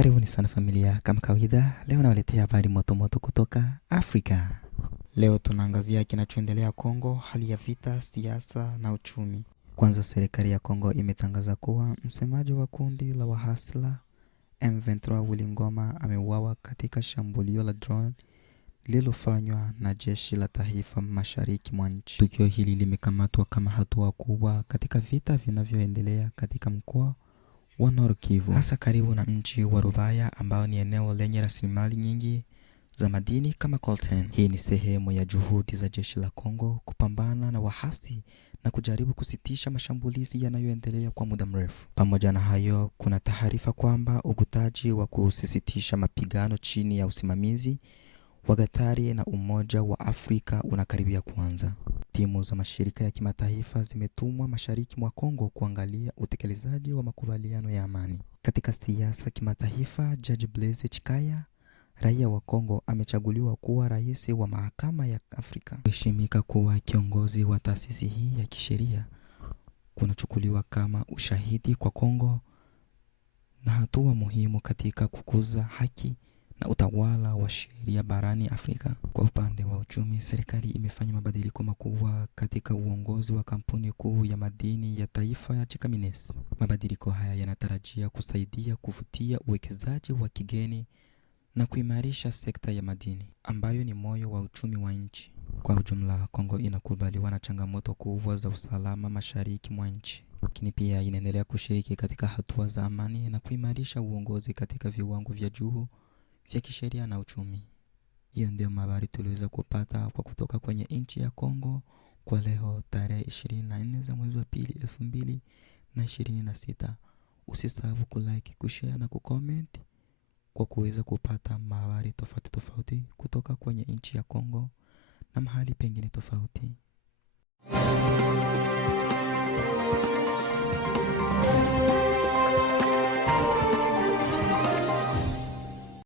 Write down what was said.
Karibuni sana familia, kama kawaida, leo nawaletea habari moto kutoka Afrika. Leo tunaangazia kinachoendelea Kongo, hali ya vita, siasa na uchumi. Kwanza, serikali ya Kongo imetangaza kuwa msemaji wa kundi la wahasla M23 Willy Ngoma ameuawa katika shambulio la drone lililofanywa na jeshi la taifa mashariki mwa nchi. Tukio hili limekamatwa kama hatua kubwa katika vita vinavyoendelea katika mkoa wa Nord Kivu, hasa karibu na mji wa Rubaya ambao ni eneo lenye rasilimali nyingi za madini kama coltan. Hii ni sehemu ya juhudi za jeshi la Kongo kupambana na wahasi na kujaribu kusitisha mashambulizi yanayoendelea kwa muda mrefu. Pamoja na hayo, kuna taarifa kwamba ukutaji wa kusisitisha mapigano chini ya usimamizi wa Gatari na Umoja wa Afrika unakaribia kuanza. Timu za mashirika ya kimataifa zimetumwa mashariki mwa Kongo kuangalia utekelezaji wa makubaliano ya amani. Katika siasa kimataifa, Jaji Blaise Chikaya, raia wa Kongo, amechaguliwa kuwa rais wa mahakama ya Afrika. Kuheshimika kuwa kiongozi wa taasisi hii ya kisheria kunachukuliwa kama ushahidi kwa Kongo na hatua muhimu katika kukuza haki na utawala wa sheria barani Afrika. Kwa upande wa uchumi, serikali imefanya mabadiliko makubwa katika uongozi wa kampuni kuu ya madini ya taifa ya Gécamines. Mabadiliko haya yanatarajia kusaidia kuvutia uwekezaji wa kigeni na kuimarisha sekta ya madini ambayo ni moyo wa uchumi wa nchi. Kwa ujumla, Kongo inakubaliwa na changamoto kubwa za usalama mashariki mwa nchi, lakini pia inaendelea kushiriki katika hatua za amani na kuimarisha uongozi katika viwango vya juu vya kisheria na uchumi. Hiyo ndio habari tuliweza kupata kwa kutoka kwenye nchi ya Kongo kwa leo tarehe 24 za mwezi wa pili 2026. Usisahau kulike, kushare na kucomment kwa kuweza kupata habari tofauti kutoka kwenye nchi ya Kongo na mahali pengine tofauti.